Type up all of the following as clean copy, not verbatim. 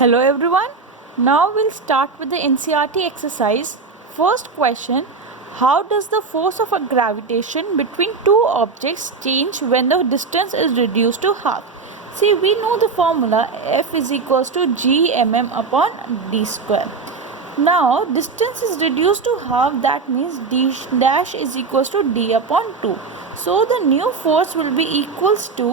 Hello everyone. Now we'll start with the NCERT exercise. First question: how does the force of a gravitation between two objects change when the distance is reduced to half? See, we know the formula F is equals to gmm upon d square. Now distance is reduced to half, that means d dash is equals to d upon 2. So the new force will be equals to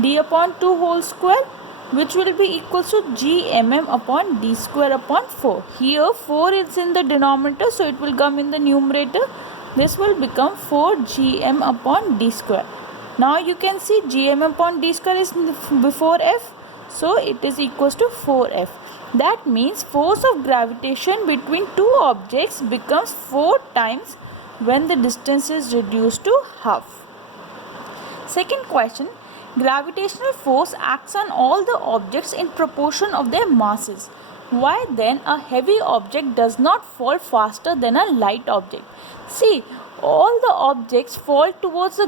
d upon 2 whole square, which will be equals to gmm upon d square upon 4. Here 4 is in the denominator, so it will come in the numerator. This will become 4gm upon d square. Now you can see gm upon d square is before f, so it is equals to 4f. That means force of gravitation between two objects becomes 4 times when the distance is reduced to half. Second question: gravitational force acts on all the objects in proportion of their masses. Why then a heavy object does not fall faster than a light object? See, all the objects fall towards the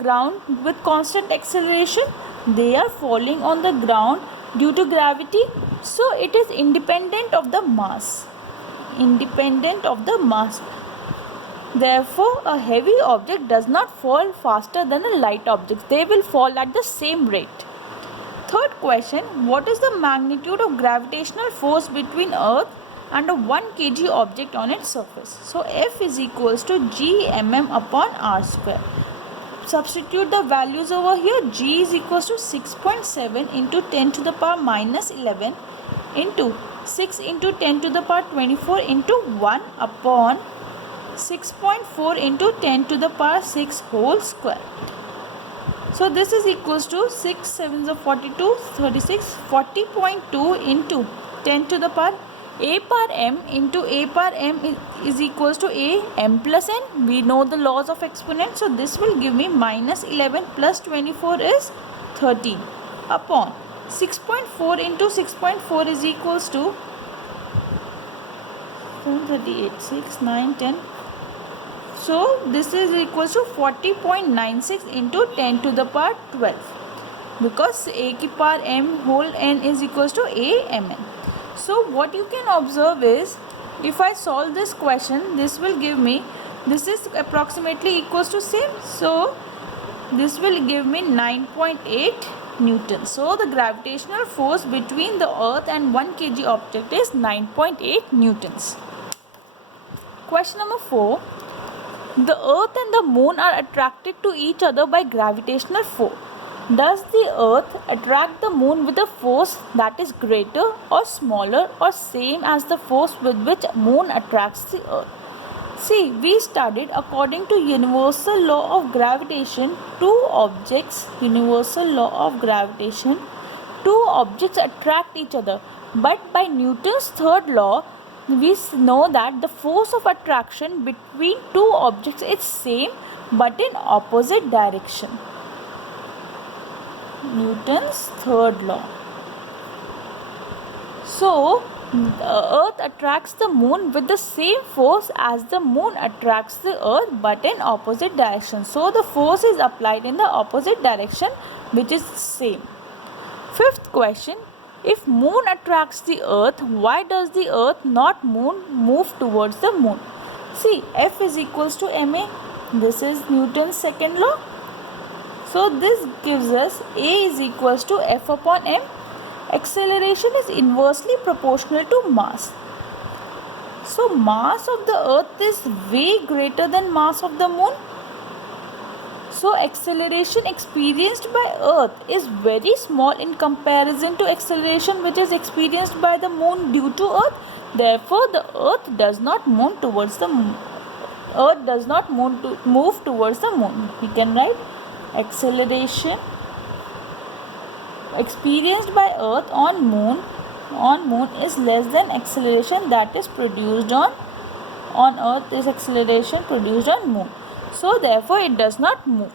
ground with constant acceleration. They are falling on the ground due to gravity, so it is independent of the mass. Independent of the mass. Therefore, a heavy object does not fall faster than a light object. They will fall at the same rate. Third question: what is the magnitude of gravitational force between Earth and a 1 kg object on its surface? So, F is equals to gmm upon r square. Substitute the values over here. G is equals to 6.7 into 10 to the power minus 11 into 6 into 10 to the power 24 into 1 upon 6.4 into 10 to the power 6 whole square. So this is equals to 6 7s of 42, 36, 40.2 into 10 to the power a power m into a power m is equals to a m plus n. We know the laws of exponent, so this will give me minus 11 plus 24 is 13 upon 6.4 into 6.4 is equals to 38, 6, 9, 10. So this is equals to 40.96 into 10 to the power 12, because a की power m whole n is equals to a mn. So what you can observe is, if I solve this question, this will give me, this is approximately equals to same, so this will give me 9.8 newtons. So the gravitational force between the earth and 1 kg object is 9.8 newtons. Question number 4. The earth and the moon are attracted to each other by gravitational force. Does the earth attract the moon with a force that is greater or smaller or same as the force with which moon attracts the earth? See, we studied according to universal law of gravitation, universal law of gravitation, two objects attract each other. But by Newton's third law, we know that the force of attraction between two objects is same but in opposite direction. Newton's third law. So, the earth attracts the moon with the same force as the moon attracts the earth but in opposite direction. So, the force is applied in the opposite direction, which is same. Fifth question: if moon attracts the earth, why does the earth not move towards the moon? See, F is equals to ma. This is Newton's second law. So this gives us A is equals to F upon m. Acceleration is inversely proportional to mass. So mass of the earth is way greater than mass of the moon. So acceleration experienced by earth is very small in comparison to acceleration which is experienced by the moon due to earth. Therefore the earth does not move towards the moon. Earth does not move towards the moon. We can write acceleration experienced by earth on moon is less than acceleration that is produced on earth is acceleration produced on moon. So therefore it does not move.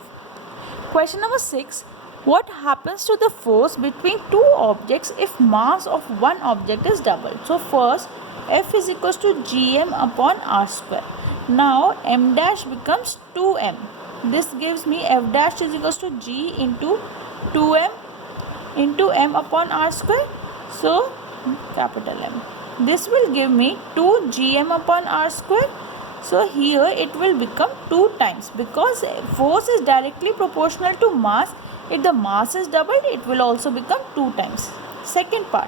Question number 6. What happens to the force between two objects if mass of one object is doubled? So first, F is equals to gm upon r square. Now m dash becomes 2m. This gives me F dash is equals to g into 2m into m upon r square. So capital M. This will give me 2 gm upon r square. So here it will become 2 times, because force is directly proportional to mass. If the mass is doubled, it will also become 2 times. Second part,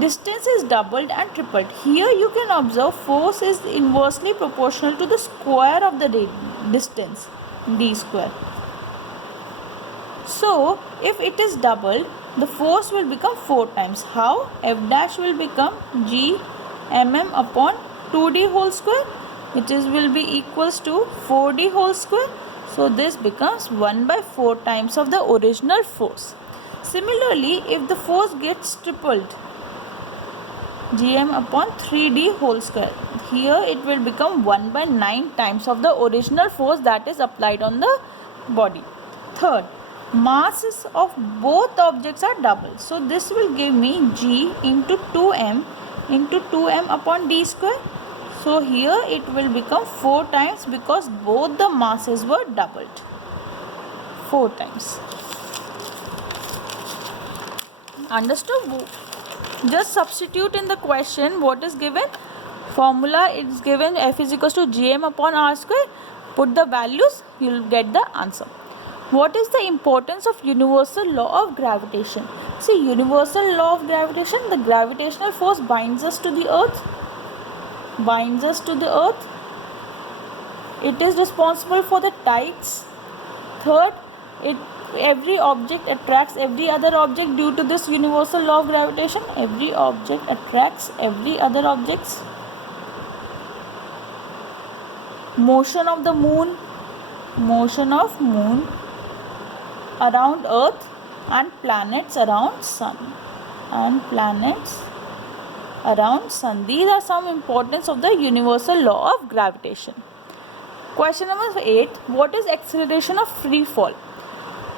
distance is doubled and tripled. Here you can observe force is inversely proportional to the square of the distance, d square. So if it is doubled, the force will become 4 times. How? F dash will become g mm upon 2d whole square, which will be equals to 4d whole square. So this becomes 1 by 4 times of the original force. Similarly, if the force gets tripled, gm upon 3d whole square, here it will become 1 by 9 times of the original force that is applied on the body. Third, masses of both objects are double. So this will give me g into 2m upon d square. So here it will become 4 times, because both the masses were doubled. 4 times. Understood? Just substitute in the question what is given. Formula is given, F is equals to gm upon r square. Put the values, you will get the answer. What is the importance of universal law of gravitation? See, universal law of gravitation, the gravitational force binds us to the earth. It is responsible for the tides. Third, every object attracts every other object due to this universal law of gravitation. Every object attracts every other objects. Motion of moon around earth, and planets around sun. These are some importance of the universal law of gravitation. Question number 8. What is acceleration of free fall?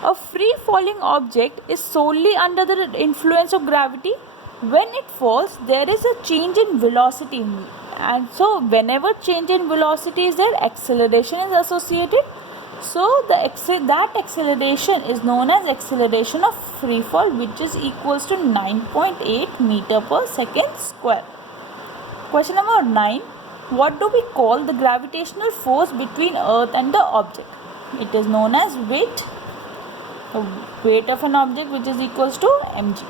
A free falling object is solely under the influence of gravity. When it falls, there is a change in velocity, and so whenever change in velocity is there, acceleration is associated. So that acceleration is known as acceleration of free fall, which is equals to 9.8 meter per second square. Question number 9. What do we call the gravitational force between earth and the object? It is known as weight. The weight of an object, which is equals to mg.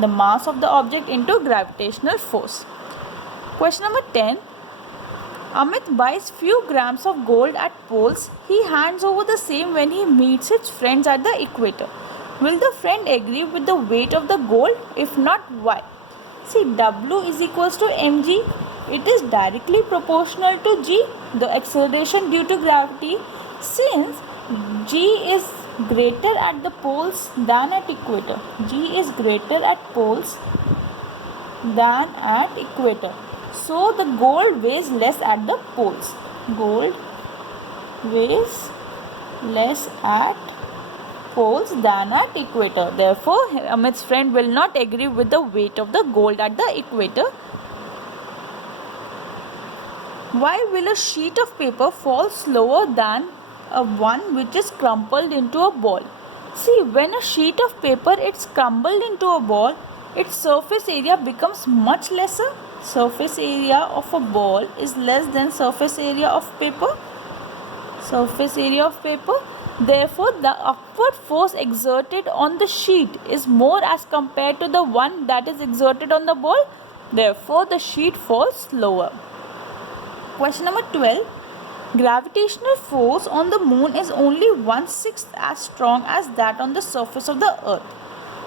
The mass of the object into gravitational force. Question number 10. Amit buys few grams of gold at poles. He hands over the same when he meets his friends at the equator. Will the friend agree with the weight of the gold? If not, why? See, W is equals to mg. It is directly proportional to g, the acceleration due to gravity. Since g is greater at the poles than at equator. G is greater at poles than at equator. So the gold weighs less at the poles. Gold weighs less at poles than at equator. Therefore, Amit's friend will not agree with the weight of the gold at the equator. Why will a sheet of paper fall slower than a one which is crumpled into a ball? See, when a sheet of paper is crumpled into a ball, its surface area becomes much lesser. Surface area of a ball is less than surface area of paper. Therefore, the upward force exerted on the sheet is more as compared to the one that is exerted on the ball. Therefore, the sheet falls slower. Question number 12. Gravitational force on the moon is only 1/6 as strong as that on the surface of the earth.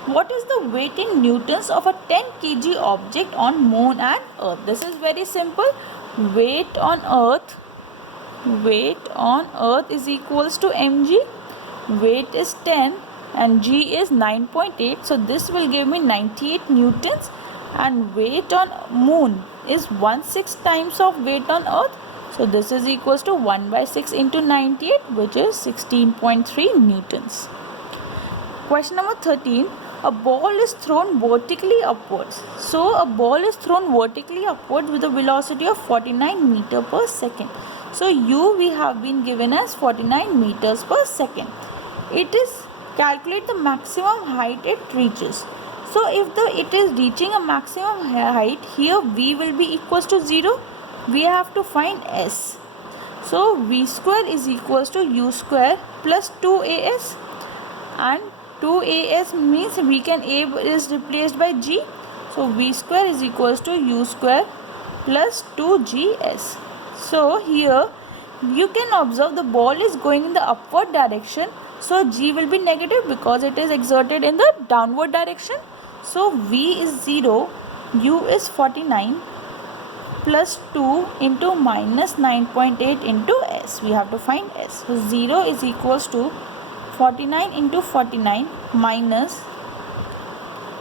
What is the weight in newtons of a 10 kg object on moon and earth? This is very simple. Weight on earth is equals to mg. Weight is 10 and g is 9.8. So this will give me 98 newtons, and weight on moon is 1/6 times of weight on earth. So this is equals to 1/6 into 98, which is 16.3 newtons. Question number 13. A ball is thrown vertically upwards. So a ball is thrown vertically upwards with a velocity of 49 meter per second. So u we have been given as 49 meters per second. It is calculate the maximum height it reaches. So if it is reaching a maximum height, here v will be equals to 0. We have to find s. So v square is equals to u square plus 2as, and 2as means we can a is replaced by g. So v square is equals to u square plus 2gs. So here you can observe the ball is going in the upward direction. So g will be negative because it is exerted in the downward direction. So v is 0, u is 49 plus 2 into minus 9.8 into s. We have to find s. So 0 is equals to 49 into 49 minus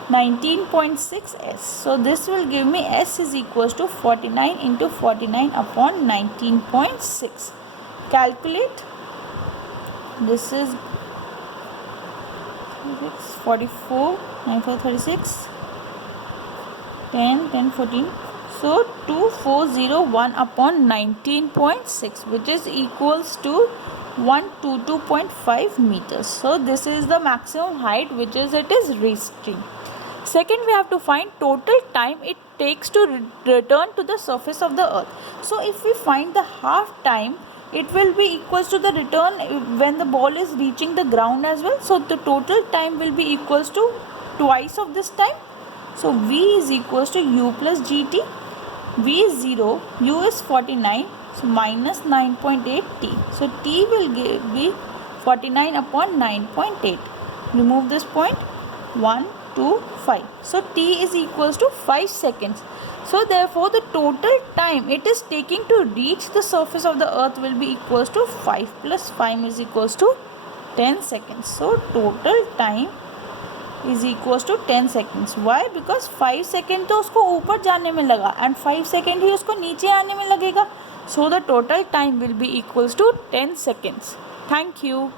19.6 s. So this will give me s is equals to 49 into 49 upon 19.6. Calculate. This is 44, 94, 36, 10, 10, 14. So 2401 upon 19.6, which is equals to 122.5 meters. So this is the maximum height which is it is reaching. Second, we have to find total time it takes to return to the surface of the earth. So if we find the half time, it will be equals to the return when the ball is reaching the ground as well. So the total time will be equals to twice of this time. So v is equals to u plus gt. V is 0, u is 49, so minus 9.8 t. So t will be 49 upon 9.8. Remove this point, 1, 2, 5. So t is equals to 5 seconds. So therefore the total time it is taking to reach the surface of the earth will be equals to 5 plus 5 is equals to 10 seconds. So total time is equals to 10 seconds. Why? Because 5 second तो उसको ऊपर जाने में लगा and 5 second ही उसको नीचे आने में लगेगा. So the total time will be equals to 10 seconds. Thank you.